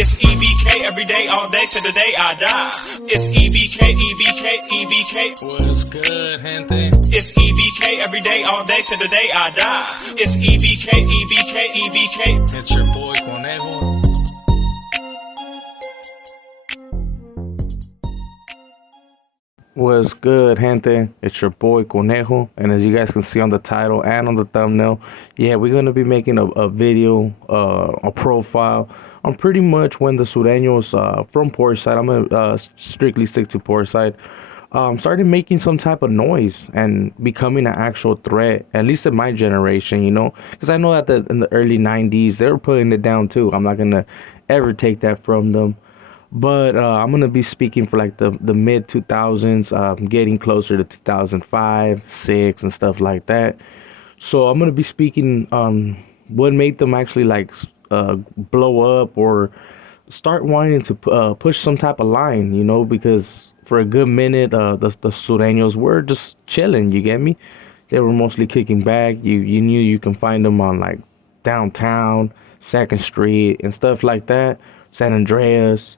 It's E.B.K every day, all day, to the day I die. It's E.B.K, E.B.K, E.B.K. What's good, gente? It's E.B.K every day, all day, to the day I die. It's E.B.K, E.B.K, E.B.K. It's your boy Conejo. What's good, gente? It's your boy Conejo, and as you guys can see on the title and on the thumbnail, yeah, we're gonna be making a video, a profile on pretty much when the Sureños from Portside. I'm gonna strictly stick to Portside. Started making some type of noise and becoming an actual threat, at least in my generation, you know, because I know that in the early '90s they were putting it down too. I'm not gonna ever take that from them. But I'm gonna be speaking for like the mid 2000s, getting closer to 2005, 6, and stuff like that. So I'm gonna be speaking on what made them actually like blow up or start wanting to push some type of line, you know, because for a good minute the Sureños were just chilling. You get me? They were mostly kicking back. You knew you can find them on like downtown, 2nd Street, and stuff like that. San Andreas.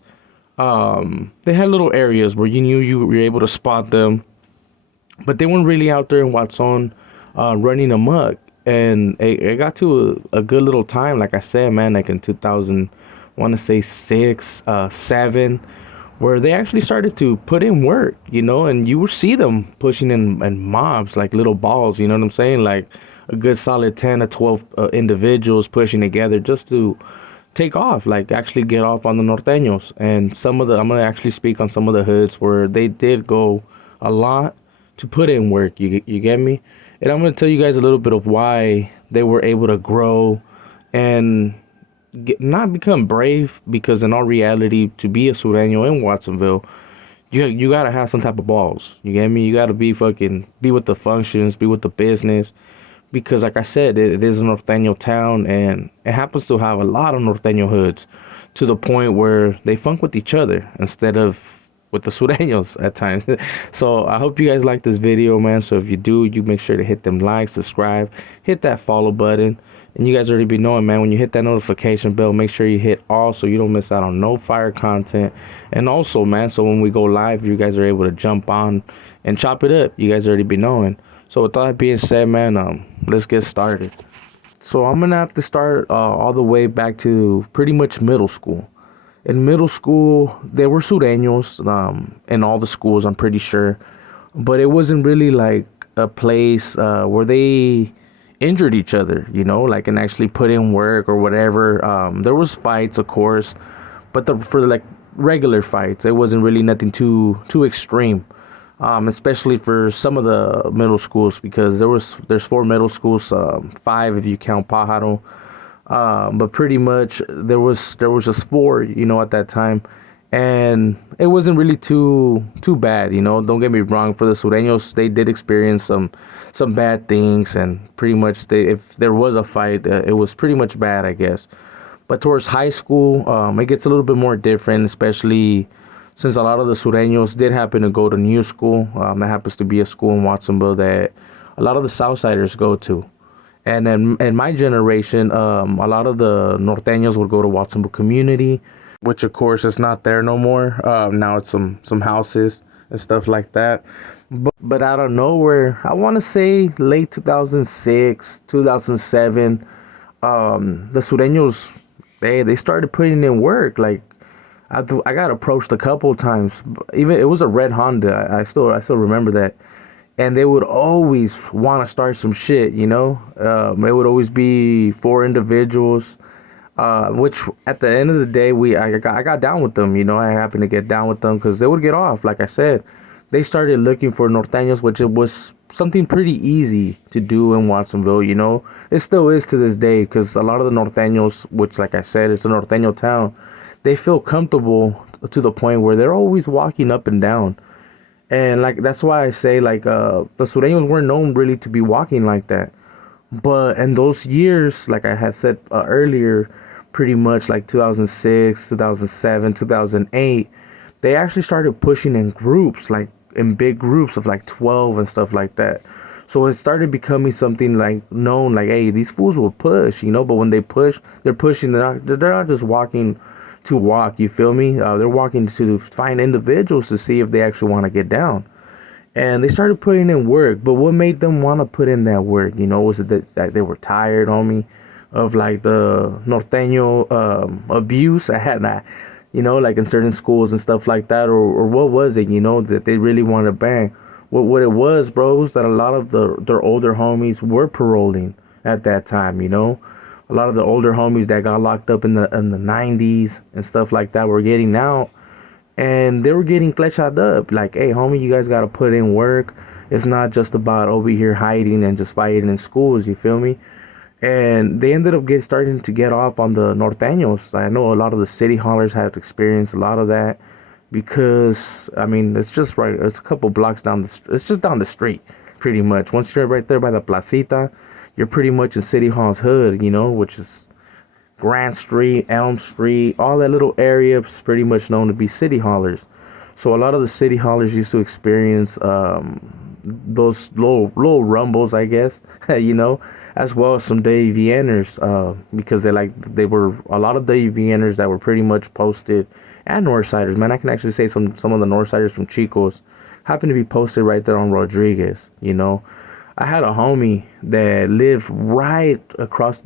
They had little areas where you knew you were able to spot them, but they weren't really out there in Watson running amok. And it got to a good little time, like I said, man, like in 2000, I want to say 6, 7, where they actually started to put in work, you know, and you would see them pushing in mobs, like little balls, you know what I'm saying? Like a good solid 10 or 12 individuals pushing together just to take off, like actually get off on the Norteños. And I'm gonna actually speak on some of the hoods where they did go a lot to put in work. You get me? And I'm gonna tell you guys a little bit of why they were able to grow and not become brave, because in all reality, to be a Sureño in Watsonville, you gotta have some type of balls. You get me? You gotta be with the functions, be with the business. Because like I said, it is a Norteño town, and it happens to have a lot of Norteño hoods, to the point where they funk with each other instead of with the Sureños at times. So I hope you guys like this video, man. So if you do, you make sure to hit them likes, subscribe, hit that follow button. And you guys already be knowing, man, when you hit that notification bell, make sure you hit all so you don't miss out on no fire content. And also, man, so when we go live, you guys are able to jump on and chop it up. You guys already be knowing. So with all that being said, man, let's get started. So I'm going to have to start all the way back to pretty much middle school. In middle school, there were Sureños in all the schools, I'm pretty sure. But it wasn't really like a place where they injured each other, you know, like, and actually put in work or whatever. There was fights, of course, but for like regular fights, it wasn't really nothing too extreme. Especially for some of the middle schools, because there's 4 middle schools, 5 if you count Pájaro, but pretty much there was just 4, you know, at that time, and it wasn't really too bad, you know. Don't get me wrong, for the Sureños, they did experience some bad things, and pretty much if there was a fight, it was pretty much bad, I guess. But towards high school, it gets a little bit more different, especially since a lot of the Sureños did happen to go to new school. That happens to be a school in Watsonville that a lot of the Southsiders go to. And then in my generation, a lot of the Norteños would go to Watsonville Community, which of course is not there no more. Now it's some houses and stuff like that. But out of nowhere, I want to say late 2006, 2007, the Sureños, they started putting in work. Like, I got approached a couple times. Even it was a red Honda. I still remember that. And they would always want to start some shit, you know. It would always be 4 individuals, which at the end of the day, I got down with them. You know, I happened to get down with them because they would get off. Like I said, they started looking for Norteños, which it was something pretty easy to do in Watsonville. You know, it still is to this day, because a lot of the Norteños, which like I said, it's a Norteño town, they feel comfortable to the point where they're always walking up and down. And like, that's why I say, like, the Sureños weren't known really to be walking like that. But in those years, like I had said earlier, pretty much like 2006, 2007, 2008, they actually started pushing in groups, like in big groups of like 12 and stuff like that. So it started becoming something like known, like, hey, these fools will push, you know. But when they push, they're pushing. They're not just walking to walk. You feel me? They're walking to find individuals to see if they actually want to get down. And they started putting in work. But what made them want to put in that work? Was it that they were tired, homie, of like the Norteño abuse? I had that, like in certain schools and stuff like that, or what was it? That they really wanted to bang. What it was, bro, was that a lot of their older homies were paroling at that time. A lot of the older homies that got locked up in the 90s and stuff like that were getting out, and they were getting cleched up. Like, hey, homie, you guys got to put in work. It's not just about over here hiding and just fighting in schools. You feel me? And they ended up starting to get off on the Norteños. I know a lot of the city hallers have experienced a lot of that because, I mean, it's just right. It's a couple blocks down it's just down the street, pretty much. Once you're right there by the placita, you're pretty much in City Hall's hood, which is Grant Street, Elm Street, all that little area is pretty much known to be city hallers. So a lot of the city hallers used to experience those little rumbles, I guess, as well as some WVNers, because they were a lot of WVNers that were pretty much posted, and Northsiders, man. I can actually say some of the Northsiders from Chico's happened to be posted right there on Rodriguez. I had a homie that lived right across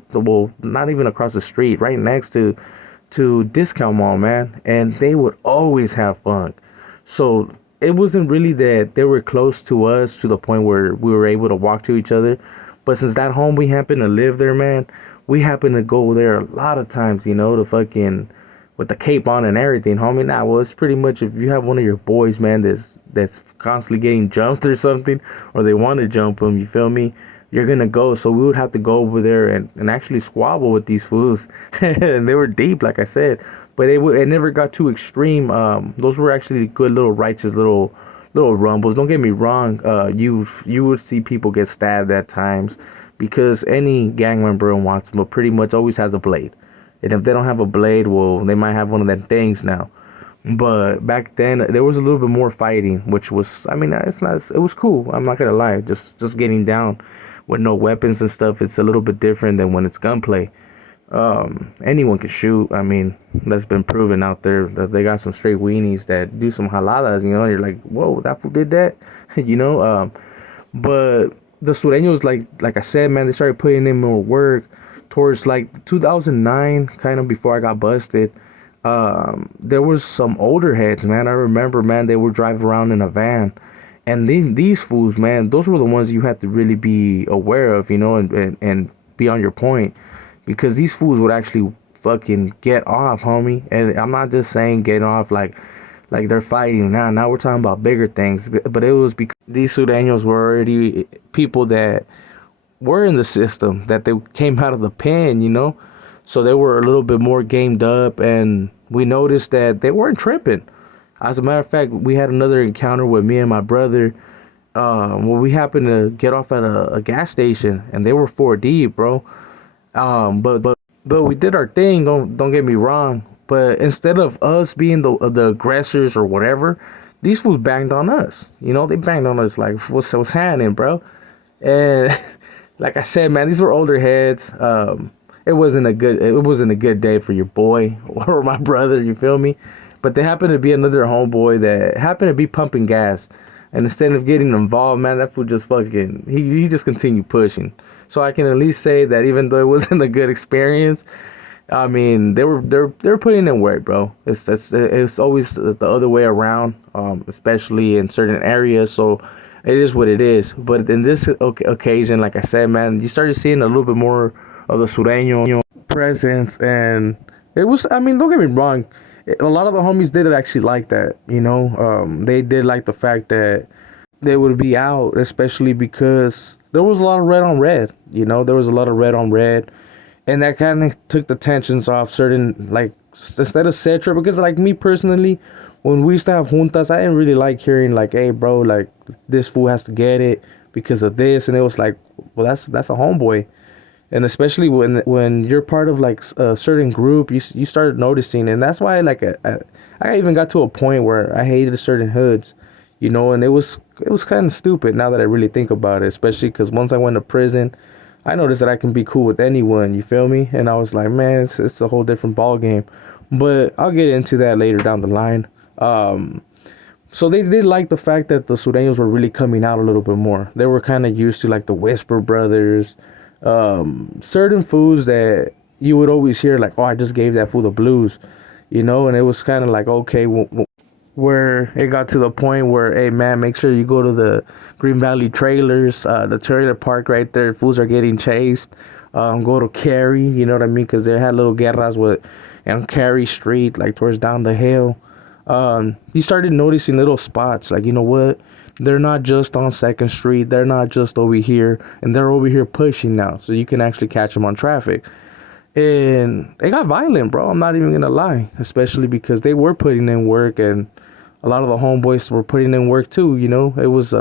not even across the street, right next to Discount Mall, man, and they would always have fun. So it wasn't really that they were close to us to the point where we were able to walk to each other, but since that homie happened to live there, man, we happened to go there a lot of times, to fucking with the cape on and everything, homie. Nah, well, it's pretty much if you have one of your boys, man, that's constantly getting jumped or something, or they want to jump them, you feel me? You're gonna go. So we would have to go over there and actually squabble with these fools, and they were deep, like I said, but it never got too extreme. Those were actually good little righteous little rumbles. Don't get me wrong. You would see people get stabbed at times because any gang member in Watson pretty much always has a blade. And if they don't have a blade, well, they might have one of them things now. But back then, there was a little bit more fighting, which was, I mean, it was cool. I'm not gonna lie. Just getting down with no weapons and stuff, it's a little bit different than when it's gunplay. Anyone can shoot. I mean, that's been proven out there that they got some straight weenies that do some jaladas. You're like, whoa, that fool did that, But the Sureños, like I said, man, they started putting in more work. Towards like 2009, kind of before I got busted, there was some older heads, man. I remember, man, they would drive around in a van, and these fools, man, those were the ones you had to really be aware of, and be on your point, because these fools would actually fucking get off, homie. And I'm not just saying get off like they're fighting now. Now we're talking about bigger things, but it was because these Sureños were already people that were in the system, that they came out of the pen, so they were a little bit more gamed up, and we noticed that they weren't tripping. As a matter of fact, we had another encounter with me and my brother, where we happened to get off at a gas station, and they were 4 deep, bro. But we did our thing. Don't get me wrong. But instead of us being the aggressors or whatever, these fools banged on us. They banged on us like, what's happening, bro? And like I said, man, these were older heads. It wasn't a good day for your boy or my brother, you feel me? But there happened to be another homeboy that happened to be pumping gas, and instead of getting involved, man, that fool just fucking he just continued pushing. So I can at least say that even though it wasn't a good experience, I mean, they're putting in work, bro. It's always the other way around, especially in certain areas. So it is what it is. But in this occasion, like I said, man, you started seeing a little bit more of the Sureño presence, and it was, I mean, don't get me wrong, a lot of the homies did actually like that, they did like the fact that they would be out, especially because there was a lot of red on red, there was a lot of red on red, and that kind of took the tensions off certain, like, instead of Cetra, because like me personally, when we used to have juntas, I didn't really like hearing like, hey, bro, like, this fool has to get it because of this. And it was like, well, that's a homeboy. And especially when you're part of like a certain group, you start noticing. And that's why like I even got to a point where I hated certain hoods, and it was kind of stupid now that I really think about it, especially because once I went to prison, I noticed that I can be cool with anyone, you feel me? And I was like, man, it's a whole different ball game. But I'll get into that later down the line. So they did like the fact that the Sureños were really coming out a little bit more. They were kind of used to like the Whisper Brothers, certain foods that you would always hear like, oh, I just gave that fool the blues, and it was kind of like, okay, where it got to the point where, hey man, make sure you go to the Green Valley trailers, the trailer park right there. Fools are getting chased. Go to Cary, you know what I mean? Because they had little guerras on Cary Street, like towards down the hill. He started noticing little spots, like, you know what? They're not just on 2nd Street. They're not just over here, and they're over here pushing now, so you can actually catch them on traffic. And it got violent, bro. I'm not even gonna lie, especially because they were putting in work, and a lot of the homeboys were putting in work too. It was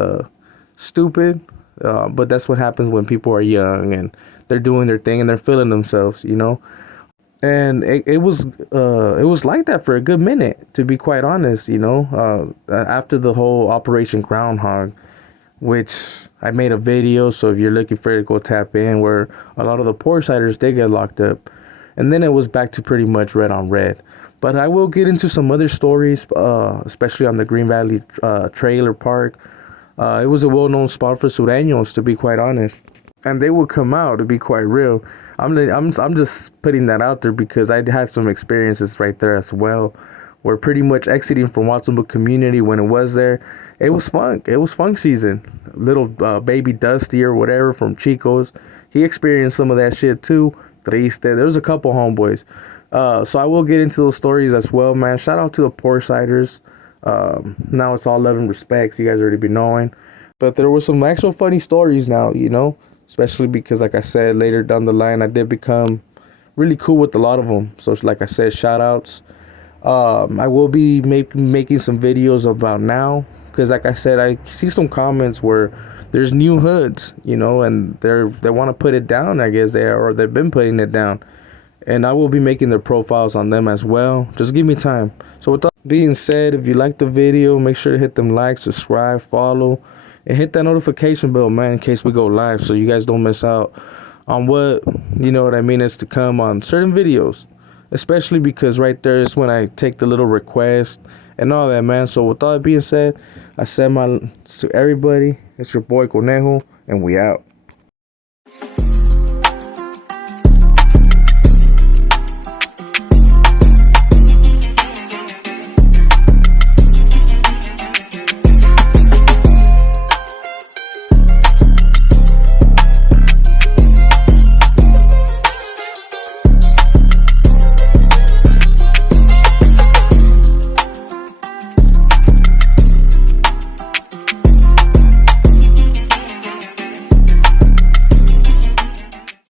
stupid, but that's what happens when people are young and they're doing their thing and they're feeling themselves. And it was like that for a good minute, to be quite honest. After the whole Operation Groundhog, which I made a video, so if you're looking for it, go tap in, where a lot of the Portsiders did get locked up. And then it was back to pretty much red on red. But I will get into some other stories, especially on the Green Valley trailer park. It was a well-known spot for Sureños, to be quite honest. And they would come out, to be quite real. I'm just putting that out there because I had some experiences right there as well. We're pretty much exiting from Watsonville community when it was there. It was funk. It was funk season. Little baby Dusty or whatever from Chico's, he experienced some of that shit too. Triste. There was a couple homeboys. So I will get into those stories as well, man. Shout out to the Portsiders. Now it's all love and respect. You guys already be knowing. But there were some actual funny stories now, especially because, like I said, later down the line, I did become really cool with a lot of them. So, like I said, shout outs. I will be making some videos about now, because, like I said, I see some comments where there's new hoods, and they want to put it down, I guess, or they've been putting it down. And I will be making their profiles on them as well. Just give me time. So with that being said, if you like the video, make sure to hit them likes, subscribe, follow, and hit that notification bell, man, in case we go live, so you guys don't miss out on what, is to come on certain videos. Especially because right there is when I take the little request and all that, man. So with all that being said, I said to everybody, it's your boy Conejo, and we out.